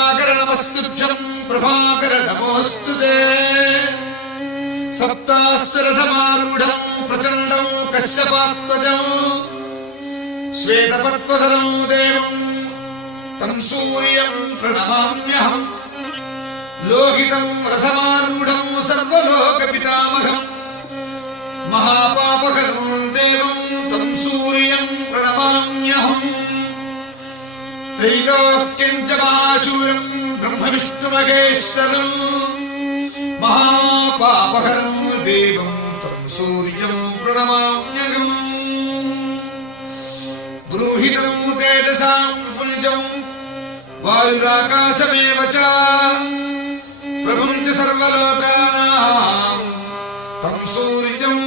दिवाकर नमस्तुभ्यं प्रभाकर नमोऽस्तुते सप्तास्त्ररथमारूढं प्रचण्डं कश्यपात्मजं श्वेतपद्मधरं देवं तं सूर्यं प्रणमाम्यहम् लोहितं रथमारूढं सर्वलोकपितामहम् महापापहरं देवं तं सूर्यं प्रणमाम्यहम् त्रैलोक्यं च महाशूरं ब्रह्मविष्णुमहेश्वरं महापापहरं देवं तं सूर्यं प्रणमाम्यहम् गृहीतं तेजसां पुञ्जं वायुराकाशमेव च प्रभुं च सर्वलोकानां तं सूर्यं